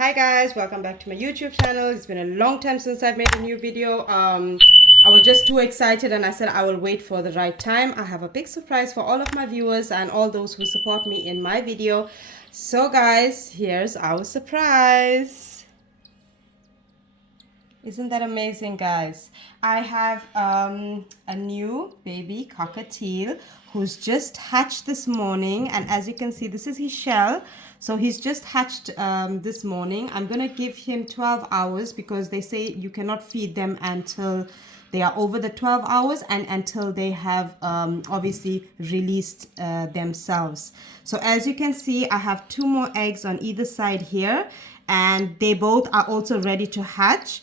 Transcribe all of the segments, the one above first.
Hi guys, welcome back to my YouTube channel. It's been a long time since I've made a new video. I was just too excited and I said I will wait for the right time. I have a big surprise for all of my viewers and all those who support me in my video. So guys, here's our surprise. Isn't that amazing, guys? I have a new baby cockatiel who's just hatched this morning, and as you can see, this is his shell. So he's just hatched this morning. I'm gonna give him 12 hours because they say you cannot feed them until they are over the 12 hours and until they have obviously released themselves. So as you can see, I have 2 more eggs on either side here, and they both are also ready to hatch.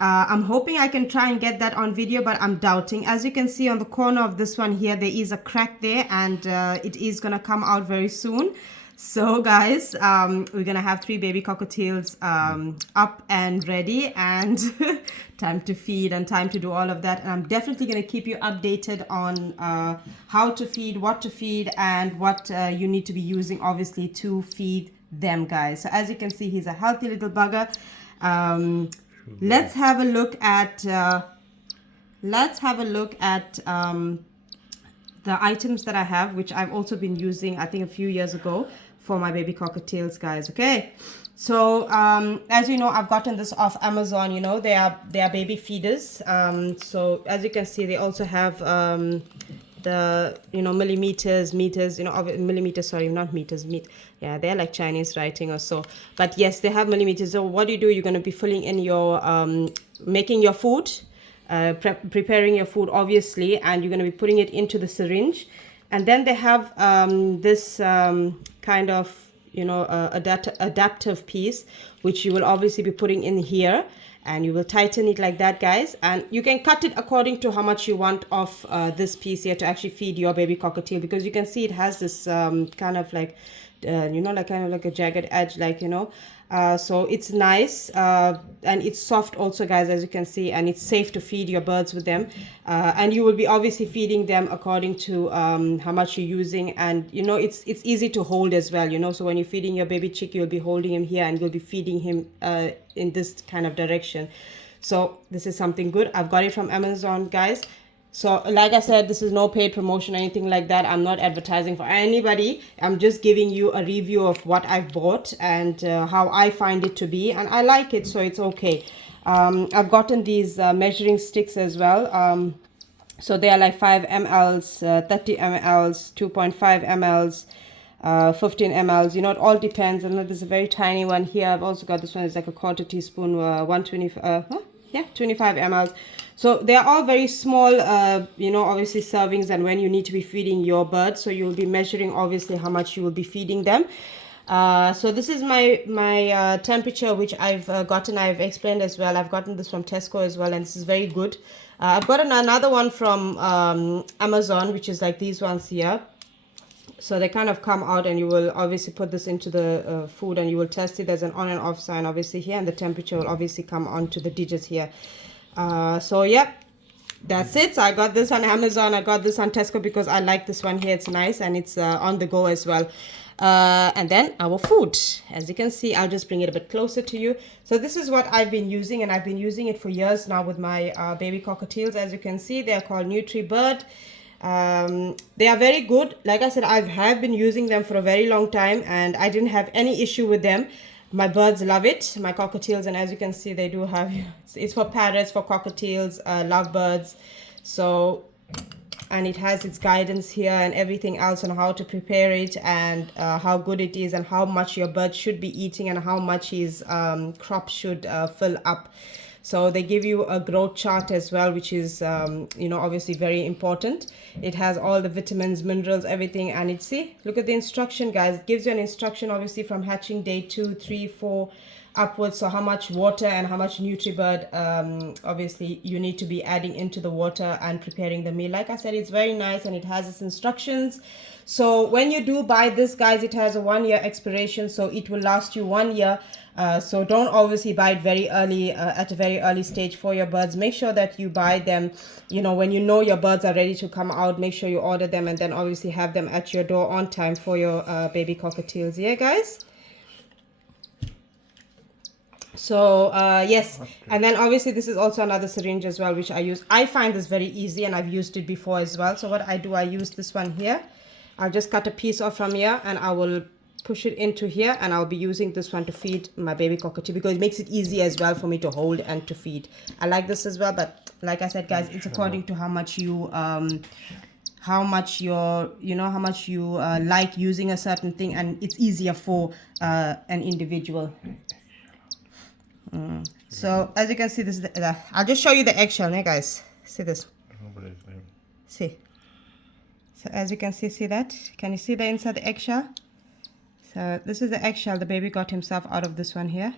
I'm hoping I can try and get that on video, but I'm doubting. As you can see on the corner of this one here, there is a crack there, and it is gonna come out very soon. So guys, we're gonna have 3 baby cockatiels up and ready, and time to feed and time to do all of that. And I'm definitely gonna keep you updated on how to feed, what to feed, and what you need to be using obviously to feed them, guys. So as you can see, he's a healthy little bugger. Let's have a look at the items that I have, which I've also been using I think a few years ago for my baby cockatiels, guys. Okay, so as you know, I've gotten this off Amazon. You know, they are baby feeders. So as you can see, they also have the millimeters, meters, millimeters, sorry, not meters, yeah, they're like Chinese writing or so, but yes, they have millimeters. So what do? You're going to be filling in your making your food, preparing your food obviously, and you're going to be putting it into the syringe. And then they have this kind of adaptive piece, which you will obviously be putting in here, and you will tighten it like that, guys. And you can cut it according to how much you want of this piece here to actually feed your baby cockatiel, because you can see it has this kind of like like a jagged edge, so it's nice, and it's soft also, guys, as you can see, and it's safe to feed your birds with them. And you will be obviously feeding them according to how much you're using, and it's easy to hold as well, so when you're feeding your baby chick, you'll be holding him here and you'll be feeding him in this kind of direction. So this is something good. I've got it from Amazon, guys. So like I said, this is no paid promotion or anything like that. I'm not advertising for anybody. I'm just giving you a review of what I've bought and how I find it to be, and I like it, so it's okay. I've gotten these measuring sticks as well. So they are like 5 mLs, 30 mLs, 2.5 mLs, 15 mLs, it all depends. And there's a very tiny one here. I've also got this one. It's like a quarter teaspoon, 25 mLs. So they are all very small, obviously servings, and when you need to be feeding your birds, so you'll be measuring obviously how much you will be feeding them. So this is my temperature, which I've gotten. I've explained as well. I've gotten this from Tesco as well, and this is very good. I've gotten another one from Amazon, which is like these ones here. So they kind of come out, and you will obviously put this into the food, and you will test it. There's an on and off sign obviously here, and the temperature will obviously come onto the digits here. So yep, that's it. So I got this on Amazon. I got this on Tesco because I like this one here. It's nice, and it's on the go as well. And then our food, as you can see, I'll just bring it a bit closer to you. So this is what I've been using, and I've been using it for years now with my baby cockatiels. As you can see, they're called NutriBird. They are very good. Like I said, I have been using them for a very long time, and I didn't have any issue with them. My birds love it, my cockatiels, and as you can see, they do have, it's for parrots, for cockatiels, lovebirds. So, and it has its guidance here and everything else on how to prepare it, and how good it is, and how much your bird should be eating, and how much his crop should fill up. So they give you a growth chart as well, which is, obviously very important. It has all the vitamins, minerals, everything. And look at the instruction, guys. It gives you an instruction, obviously, from hatching day 2, 3, 4 upwards. So how much water and how much NutriBird, obviously, you need to be adding into the water and preparing the meal. Like I said, it's very nice, and it has its instructions. So when you do buy this, guys, it has a 1-year expiration, so it will last you 1 year. So don't obviously buy it very early, at a very early stage for your birds. Make sure that you buy them, when you know your birds are ready to come out. Make sure you order them, and then obviously have them at your door on time for your baby cockatiels. Yeah, guys? So yes, and then obviously this is also another syringe as well, which I use. I find this very easy, and I've used it before as well. So what I do, I use this one here. I'll just cut a piece off from here, and I will push it into here, and I'll be using this one to feed my baby cockatiel, because it makes it easy as well for me to hold and to feed. I like this as well, but like I said, guys, it's according to how much you how much you're, you know, how much you like using a certain thing, and it's easier for an individual. So as you can see, this is the, I'll just show you the eggshell, eh, guys. See this? See. So as you can see that? Can you see the inside the eggshell? So this is the eggshell the baby got himself out of this one here.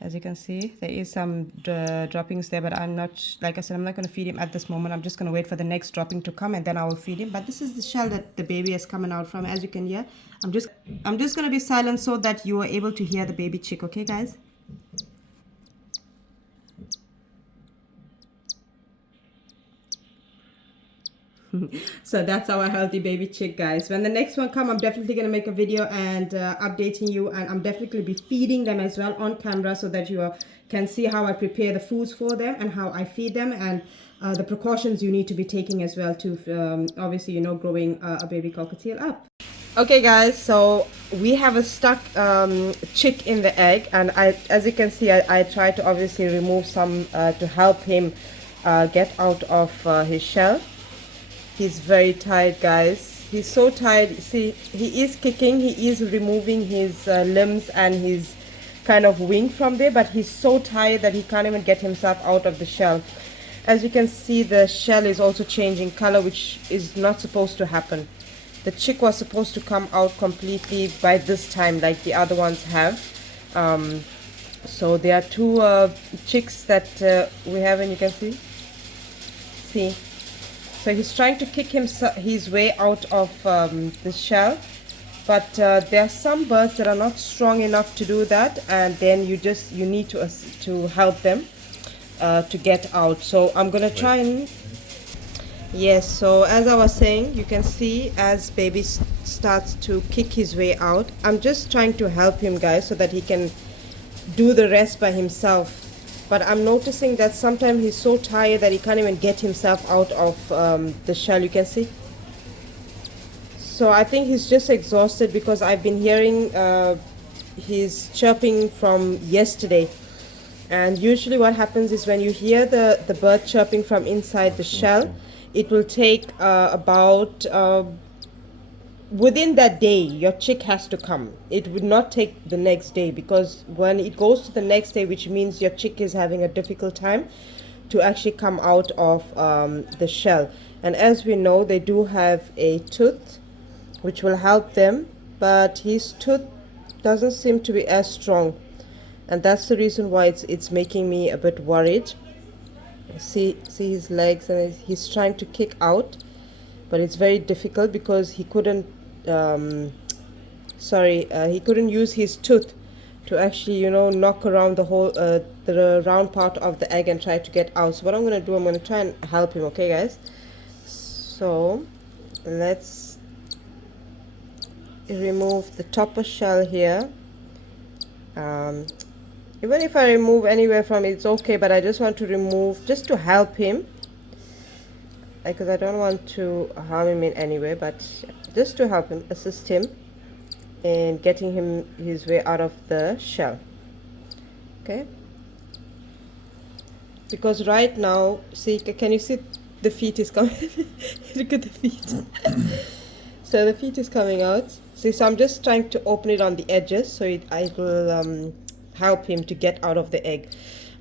As you can see, there is some droppings there, but I'm not, like I said, I'm not going to feed him at this moment. I'm just going to wait for the next dropping to come, and then I will feed him. But this is the shell that the baby is coming out from, as you can hear. I'm just going to be silent so that you are able to hear the baby chick, okay, guys? So that's our healthy baby chick, guys. When the next one come, I'm definitely going to make a video and updating you, and I'm definitely be feeding them as well on camera, so that you can see how I prepare the foods for them and how I feed them, and the precautions you need to be taking as well to obviously, you know, growing a baby cockatiel up. Okay, guys, so we have a stuck chick in the egg, and as you can see, I try to obviously remove some to help him get out of his shell. He's very tired, guys. He's so tired. See, he is kicking. He is removing his limbs and his kind of wing from there, but he's so tired that he can't even get himself out of the shell. As you can see, the shell is also changing color, which is not supposed to happen. The chick was supposed to come out completely by this time, like the other ones have. So there are two chicks that we have, and you can see. So he's trying to kick his way out of the shell, but there are some birds that are not strong enough to do that, and then you need to help them to get out. So I'm gonna try and yes. So as I was saying, you can see as baby starts to kick his way out. I'm just trying to help him, guys, so that he can do the rest by himself. But I'm noticing that sometimes he's so tired that he can't even get himself out of the shell, you can see. So I think he's just exhausted, because I've been hearing his chirping from yesterday. And usually what happens is, when you hear the bird chirping from inside the shell, it will take about within that day, your chick has to come. It would not take the next day, because when it goes to the next day, which means your chick is having a difficult time to actually come out of the shell. And as we know, they do have a tooth which will help them, but his tooth doesn't seem to be as strong, and that's the reason why it's making me a bit worried. See his legs, and he's trying to kick out, but it's very difficult, because he couldn't he couldn't use his tooth to actually, you know, knock around the whole the round part of the egg and try to get out. So what I'm going to do, I'm going to try and help him, okay, guys? So let's remove the topper shell here. Even if I remove anywhere from it, it's okay, but I just want to remove just to help him, because I don't want to harm him in any way, but just to help him, assist him in getting his way out of the shell. Okay, because right now, see, can you see the feet is coming? Look at the feet. So the feet is coming out. See, so I'm just trying to open it on the edges, so I will help him to get out of the egg.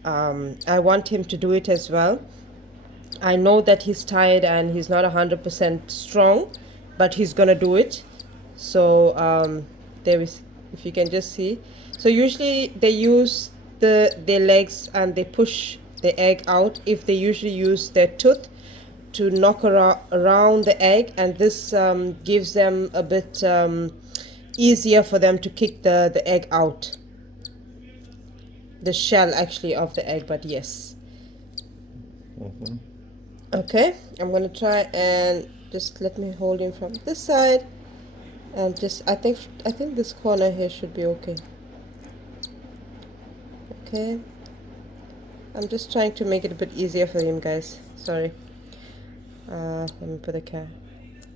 I want him to do it as well. I know that he's tired and he's not 100% strong, but he's gonna do it. So there is, if you can just see. So usually they use their legs and they push the egg out. If they usually use their tooth to knock around the egg, and this gives them a bit easier for them to kick the egg out. The shell actually of the egg, but yes. Okay, I'm gonna try and just let me hold him from this side, and just I think this corner here should be okay. Okay, I'm just trying to make it a bit easier for him, guys. Sorry. Let me put the cat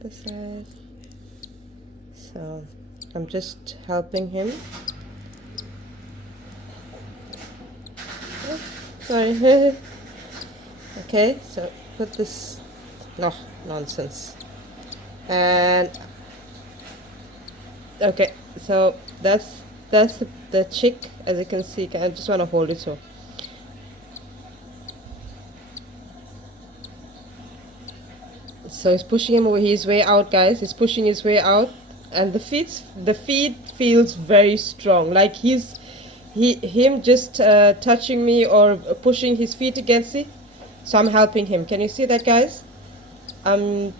this side. So I'm just helping him. Oh, sorry. Okay, so put this. No, nonsense. And okay, so that's the chick. As you can see, I just want to hold it so. So he's pushing his way out, guys. He's pushing his way out, and the feed feels very strong. Like him just touching me or pushing his feet against it. So I'm helping him. Can you see that, guys? I'm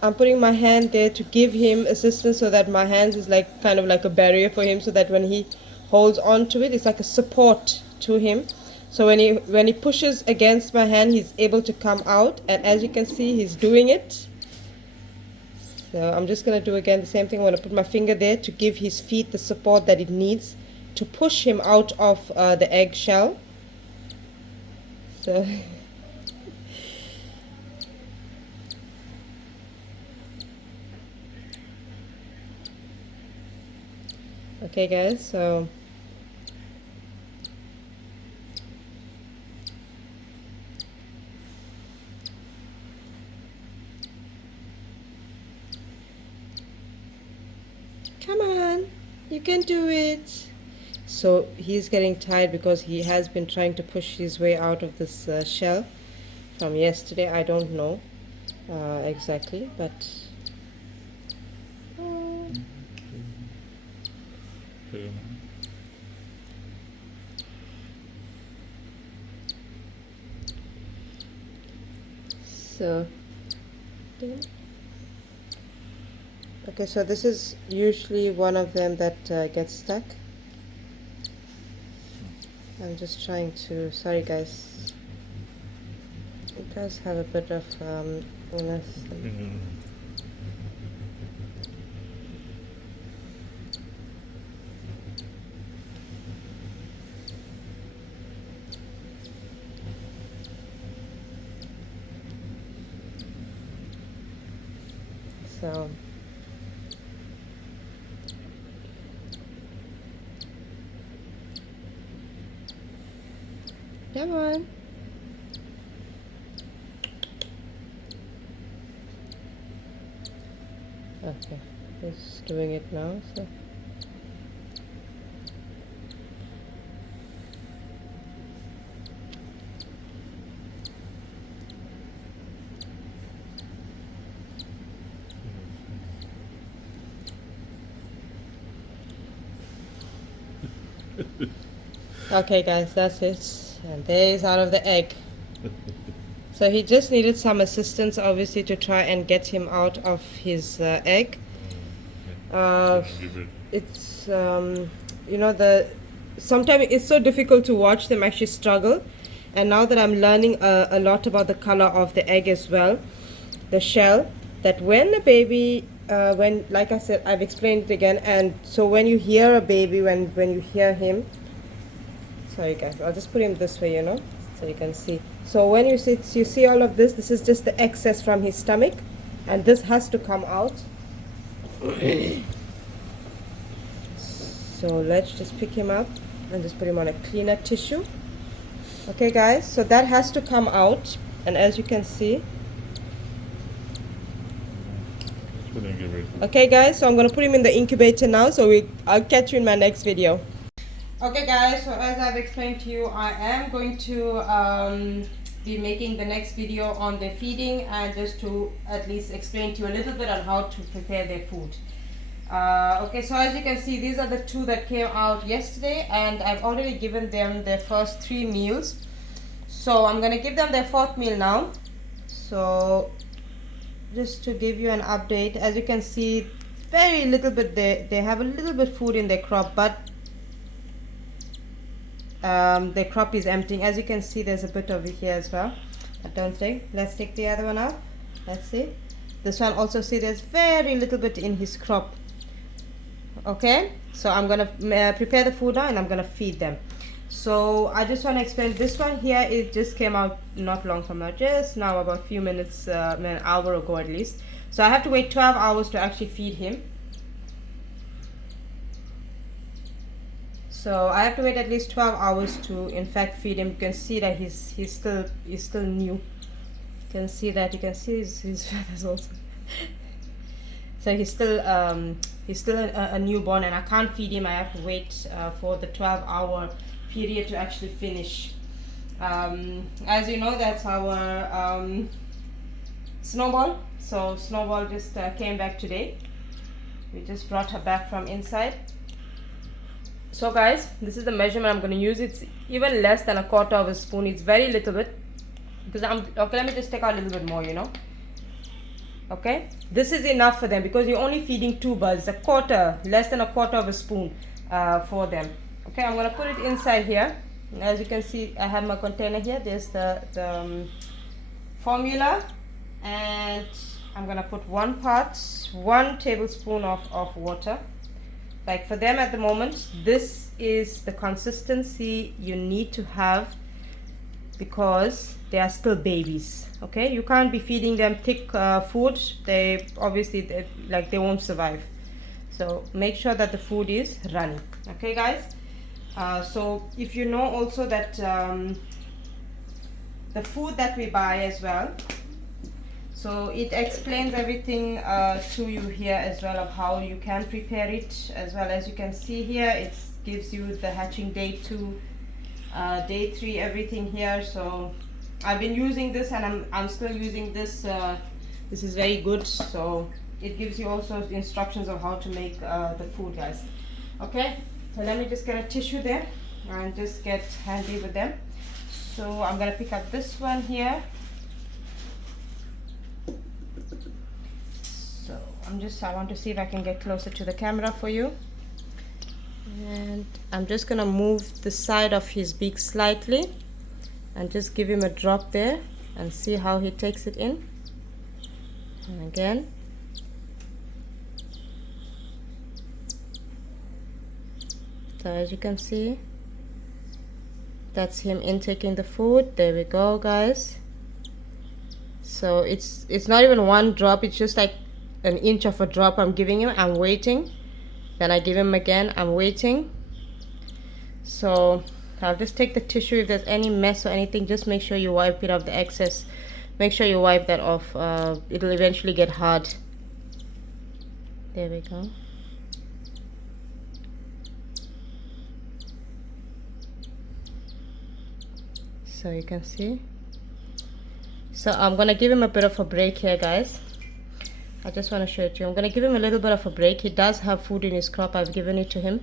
putting my hand there to give him assistance, so that my hands is like kind of like a barrier for him, so that when he holds on to it, it's like a support to him. So when he pushes against my hand, he's able to come out, and as you can see, he's doing it. So I'm just gonna do again the same thing. I'm gonna put my finger there to give his feet the support that it needs to push him out of the egg shell. So okay, guys, so come on, you can do it. So he's getting tired because he has been trying to push his way out of this shell from yesterday. I don't know exactly, but so okay, so this is usually one of them that gets stuck. I'm just trying to, sorry guys, it does have a bit of illness. So come on. Okay, he's doing it now, so okay guys, that's it, and there he's out of the egg. So he just needed some assistance, obviously, to try and get him out of his egg. It's you know, sometimes it's so difficult to watch them actually struggle, and now that I'm learning a lot about the color of the egg as well, the shell, that when the baby when, like I said, I've explained it again, and so when you hear a baby, when you hear him, sorry guys, I'll just put him this way, you know, so you can see. So when you see all of this is just the excess from his stomach, and this has to come out. So let's just pick him up and just put him on a cleaner tissue. Okay guys, so that has to come out, and as you can see, okay guys, so I'm going to put him in the incubator now, so I'll catch you in my next video. Okay guys, so as I've explained to you, I am going to be making the next video on their feeding, and just to at least explain to you a little bit on how to prepare their food. Okay, so as you can see, these are the two that came out yesterday, and I've already given them their first 3 meals. So I'm going to give them their 4th meal now. So just to give you an update, as you can see, very little bit, they have a little bit food in their crop, but their crop is emptying. As you can see, there's a bit over here as well. I don't think. Let's take the other one out. Let's see. This one also, see, there's very little bit in his crop. Okay, so I'm gonna prepare the food now, and I'm gonna feed them. So I just want to explain this one here. It just came out not long from now, just now, about a few minutes, an hour ago at least. So I have to wait 12 hours to actually feed him. So I have to wait at least 12 hours to in fact feed him. You can see that he's still new. You can see that. You can see his feathers also. So he's still a newborn, and I can't feed him. I have to wait for the 12-hour period to actually finish. As you know, that's our Snowball. So Snowball just came back today. We just brought her back from inside. So guys, this is the measurement I'm going to use. It's even less than a quarter of a spoon. It's very little bit, because okay, let me just take out a little bit more, you know. Okay, this is enough for them because you're only feeding 2 birds. A quarter, less than a quarter of a spoon for them. Okay, I'm going to put it inside here. And as you can see, I have my container here. There's the formula, and I'm going to put 1 tablespoon of water. Like for them at the moment, this is the consistency you need to have because they are still babies. Okay, you can't be feeding them thick food. They obviously they won't survive. So make sure that the food is running. Okay guys, so if you know also that the food that we buy as well, so it explains everything to you here as well, of how you can prepare it. As well as you can see here, it gives you the hatching day 2, day 3, everything here. So I've been using this, and I'm still using this. This is very good. So it gives you also instructions of how to make the food, guys. Okay, so let me just get a tissue there and just get handy with them. So I'm gonna pick up this one here. I want to see if I can get closer to the camera for you. And I'm just gonna move the side of his beak slightly and just give him a drop there and see how he takes it in. And again. So as you can see, that's him intaking the food. There we go, guys. So it's not even 1 drop, it's just like an inch of a drop I'm giving him. I'm waiting, then I give him again, I'm waiting. So I'll just take the tissue. If there's any mess or anything, just make sure you wipe it off, the excess. Make sure you wipe that off. It'll eventually get hard. There we go. So you can see. So I'm gonna give him a bit of a break here, guys. I just want to show it to you. I'm going to give him a little bit of a break. He does have food in his crop. I've given it to him.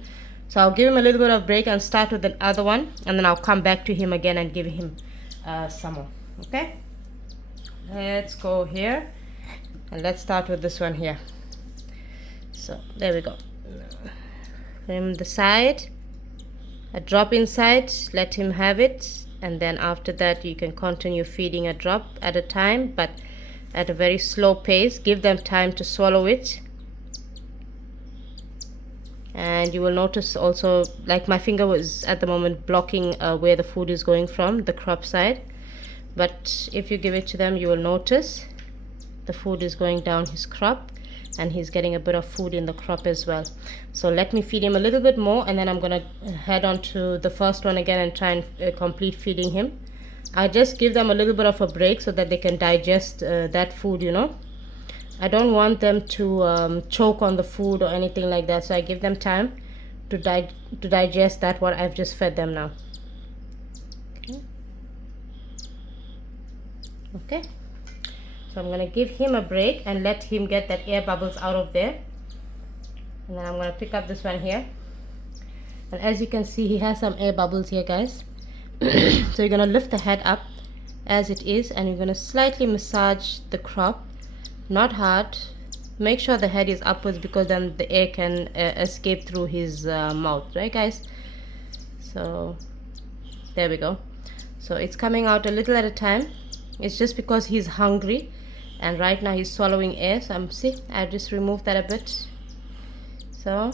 So I'll give him a little bit of break and start with the other one. And then I'll come back to him again and give him some more. Okay? Let's go here. And let's start with this one here. So there we go. From the side. A drop inside. Let him have it. And then after that you can continue feeding a drop at a time. But at a very slow pace. Give them time to swallow it. And you will notice also, like my finger was at the moment blocking where the food is going from, the crop side. But if you give it to them, you will notice the food is going down his crop, and he's getting a bit of food in the crop as well. So let me feed him a little bit more, and then I'm gonna head on to the first one again and try and complete feeding him. I just give them a little bit of a break so that they can digest that food, you know. I don't want them to choke on the food or anything like that. So I give them time to digest that what I've just fed them now. Okay. So I'm going to give him a break and let him get that air bubbles out of there. And then I'm going to pick up this one here. And as you can see, he has some air bubbles here, guys. So you're going to lift the head up as it is, and you're going to slightly massage the crop, not hard. Make sure the head is upwards, because then the air can escape through his mouth, right guys? So there we go. So it's coming out a little at a time. It's just because he's hungry, and right now he's swallowing air. So I just removed that a bit. So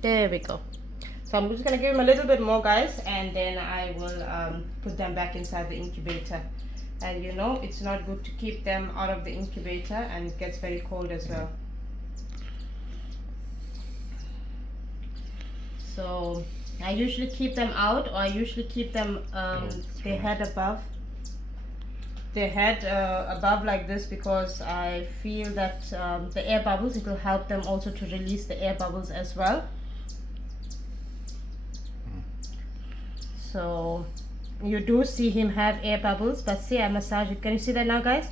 there we go. So I'm just gonna give him a little bit more, guys, and then I will put them back inside the incubator. And you know, it's not good to keep them out of the incubator, and it gets very cold as well. So I usually keep them out, or I usually keep them their head above. Their head above like this, because I feel that the air bubbles, it will help them also to release the air bubbles as well. So you do see him have air bubbles, but see, I massage it. Can you see that now, guys?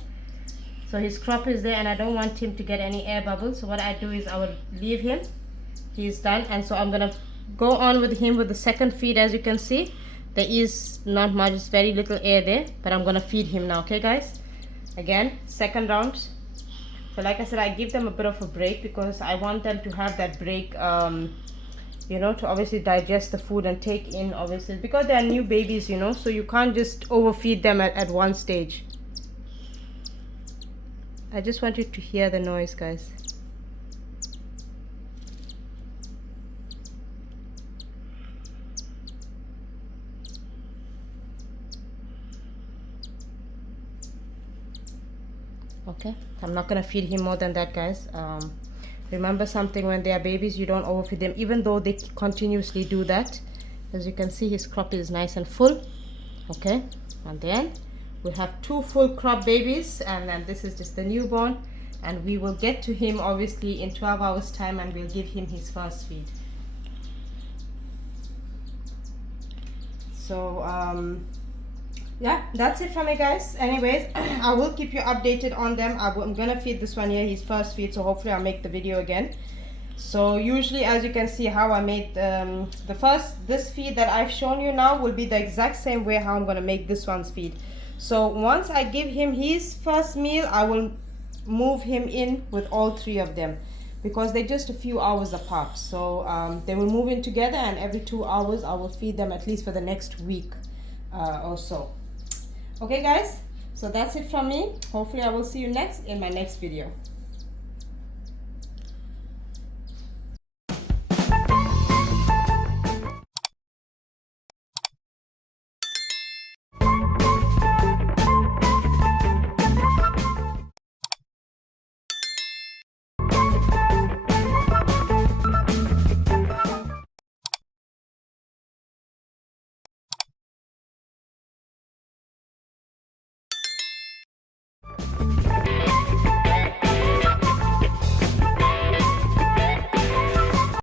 So his crop is there, and I don't want him to get any air bubbles. So what I do is I will leave him. He's done, and so I'm gonna go on with him with the second feed. As you can see, there is not much, it's very little air there, but I'm gonna feed him now. Okay, guys, again, second round. So like I said, I give them a bit of a break because I want them to have that break, you know, to obviously digest the food and take in, obviously, because they are new babies, you know, so you can't just overfeed them at one stage. I just want you to hear the noise, guys. Okay, I'm not gonna feed him more than that, guys. Remember something, when they are babies, you don't overfeed them, even though they continuously do that. As you can see, his crop is nice and full. Okay, and then we have 2 full crop babies, and then this is just the newborn, and we will get to him obviously in 12 hours time, and we'll give him his first feed. So yeah, that's it from me, guys. Anyways, I will keep you updated on them. I'm gonna feed this one here his first feed, so hopefully I'll make the video again. So usually, as you can see, how I made this feed that I've shown you now will be the exact same way how I'm gonna make this one's feed. So once I give him his first meal, I will move him in with all 3 of them, because they're just a few hours apart. So they will move in together, and every 2 hours I will feed them, at least for the next week or so. Okay, guys, so that's it from me. Hopefully I will see you next in my next video.